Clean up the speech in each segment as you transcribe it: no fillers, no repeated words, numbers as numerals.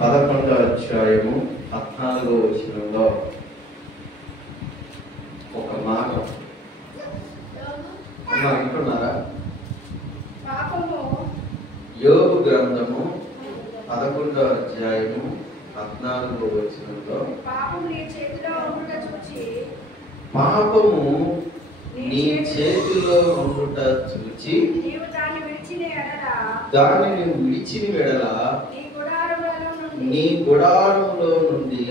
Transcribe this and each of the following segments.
11వ అధ్యాయము 14వ వచనంలో ఒక మాట అంటున్నారా? యోబు గ్రంథము 11వ అధ్యాయము 14వ వచనంలో పాపము నీ చేతిలో ఉండుట చూచి దాన్ని నువ్వు విడిచిన ఎడల నీ గుడారములో నుండి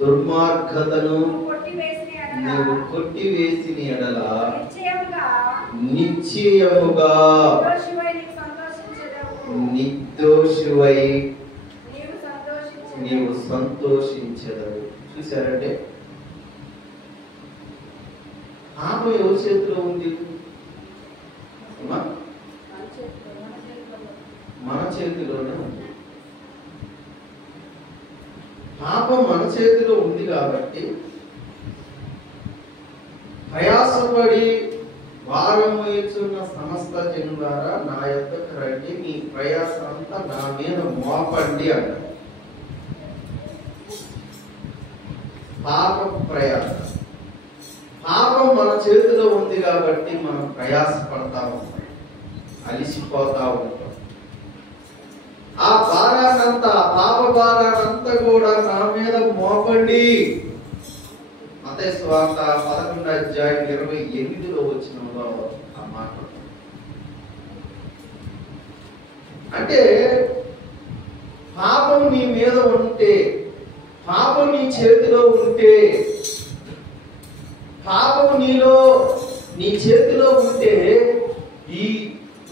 దుర్మార్గతను నీవు కొట్టివేసిన ఎడల నిశ్చయముగా నిర్దోషివై నీవు సంతోషించెదవు. చూసారంటే పాపం ఎవరి చేతిలో ఉంది? మన చేతిలోనే ఉంది. పాపం మన చేతిలో ఉంది కాబట్టి ప్రయాసపడి భారం వహించున్న సమస్త జనులారా నా యొద్దకు రండి, మీ ప్రయాస అంతా నా మీద మోపండి అంటారు. పాప ప్రయాస, పాపం మన చేతిలో ఉంది కాబట్టి మనం ప్రయాస పడతా ఉంటాం, అలిసిపోతా ఉంటాం. ఆ భారాన్నంతా, పాప భారాన్నంతా కూడా నా మీద మోపండి. మత్తయి సువార్త 11వ అధ్యాయం 28వ వచనంలో ఆ మాట. అంటే పాపం నీ మీద ఉంటే, పాపం నీ చేతిలో ఉంటే, పాపం నీ చేతిలో ఉంటే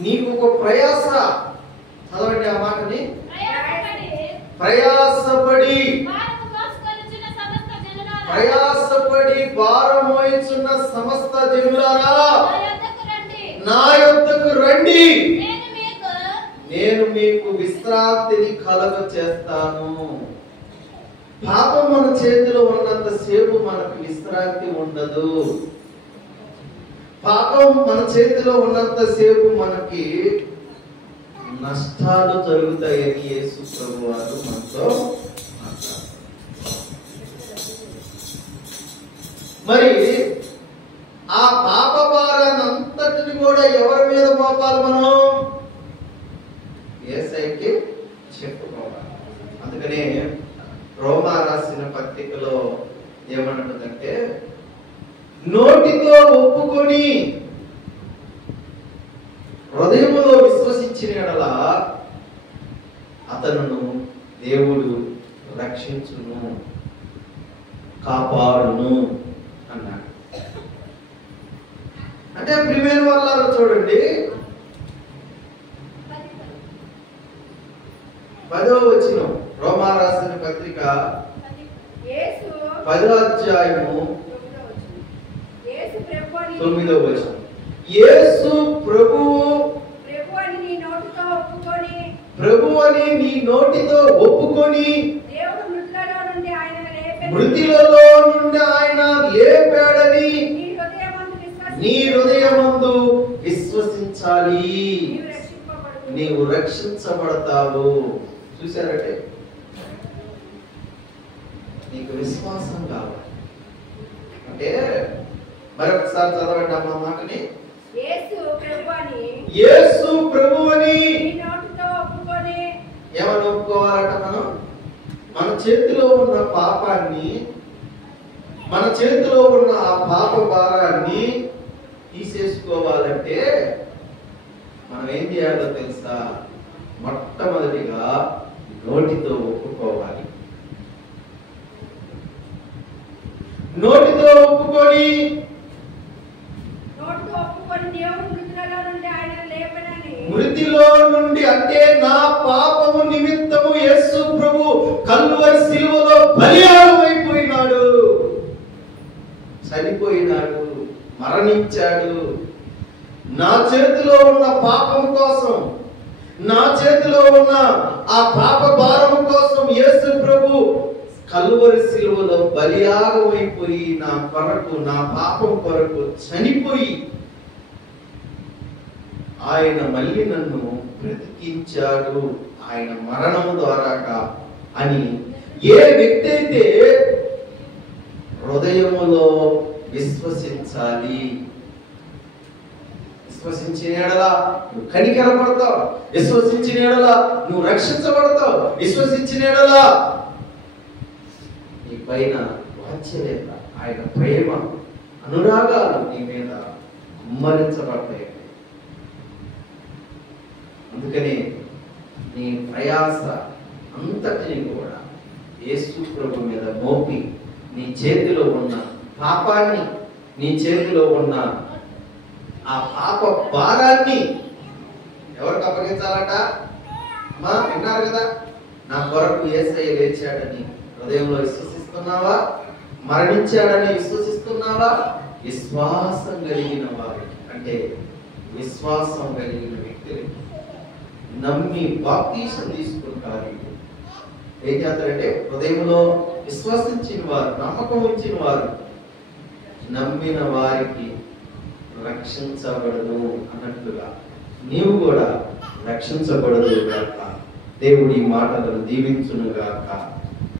నీకు ఒక ప్రయాస. చదవండి ఆ మాటని. ప్రయాసపడి భారం మోయించున్న సమస్త జనులారా నా యొద్దకు రండి, నేను మీకు విశ్రాంతిని కలుగ చేస్తాను. పాపం మన చేతిలో ఉన్నంత సేపు మనకు విశ్రాంతి ఉండదు. పాపం మన చేతిలో ఉన్నంత సేపు మనకి నష్టాలు జరుగుతాయని యేసు ప్రభువారు మనతో మాట్లాడారు. మరి ఆ పాప భారాన్ని అంతటిని కూడా ఎవరి మీద మోపాలి? మనం యేసయ్యకి చెప్పుకోవాలి. అందుకనే రోమా రాసిన పత్రికలో ఏమన్నదంటే, నోటితో ఒప్పుకొని హృదయములో విశ్వసించిన యెడల అతనును దేవుడు రక్షించును, కాపాడును అన్నాడు. అంటే ప్రియమైన వాళ్ళారా చూడండి, 10వ వచనం రోమా రాసిన పత్రిక 10వ అధ్యాయము 9వ వచనం. యేసు ప్రభువు అని నీ నోటితో ఒప్పుకొని మృతులలో నుండి ఆయన లేపాడని నీ హృదయమందు విశ్వసించాలి, నీవు రక్షించబడతావు. చూసారంటే నీకు విశ్వాసం కావాలి అంటే మరొకసారి చదవండి అమ్మా మాటని. యేసు ప్రభువని ఏమని ఒప్పుకోవాలట? మన చేతిలో ఉన్న పాపాన్ని, మన చేతిలో ఉన్న ఆ పాప భారాన్ని తీసేసుకోవాలంటే మనం ఏం చేయాలో తెలుసా? మొట్టమొదటిగా నోటితో ఒప్పుకోవాలి. నోటితో ఒప్పుకొని మృతిలో నుండి, అంటే నా పాపము నిమిత్తము యేసు ప్రభు కల్వరి శిలువలో బలియాగం అయిపోయినాడు, చనిపోయినాడు, మరణించాడు. నా చేతిలో ఉన్న పాపం కోసం, నా చేతిలో ఉన్న ఆ పాప భారం కోసం యేసు ప్రభు కల్వరి శిలువలో బలియాగం అయిపోయి నా కొరకు, నా పాపం కొరకు చనిపోయి ఆయన మళ్ళీ నన్ను బ్రతికించాడు. ఆయన మరణం ద్వారాగా అని ఏ వ్యక్తి అయితే హృదయములో విశ్వసించాలి. విశ్వసించిన యెడల నువ్వు కనికరపడతావు, విశ్వసించిన యెడల నువ్వు రక్షించబడతావు, విశ్వసించిన యెడల నీ పైన వాత్సల్యత, ఆయన ప్రేమ, అనురాగాలు నీ మీద కుమ్మరించబడతాయి. అందుకని నీ ప్రయాస అంతటిని కూడా యేసు ప్రభు మీద మోపి నీ చేతిలో ఉన్న పాపాన్ని, నీ చేతిలో ఉన్న ఆ పాప భారాన్ని ఎవరికి అప్పగించాలట? అమ్మా విన్నారు కదా, నా కొరకు యేసయ్య లేచాడని హృదయంలో విశ్వసిస్తున్నావా? మరణించాడని విశ్వసిస్తున్నావా? విశ్వాసం కలిగిన వారికి, అంటే విశ్వాసం కలిగిన వ్యక్తులకి, నమ్మి బాప్తీసం తీసుకుంటారు. ఏం చేస్తారంటే హృదయంలో విశ్వసించిన వారు, నమ్మకం ఉంచిన వారు, నమ్మిన వారికి రక్షించబడదు అన్నట్లుగా నీవు కూడా రక్షించబడదు గాక. దేవుడి మాటలను దీవించును గాక.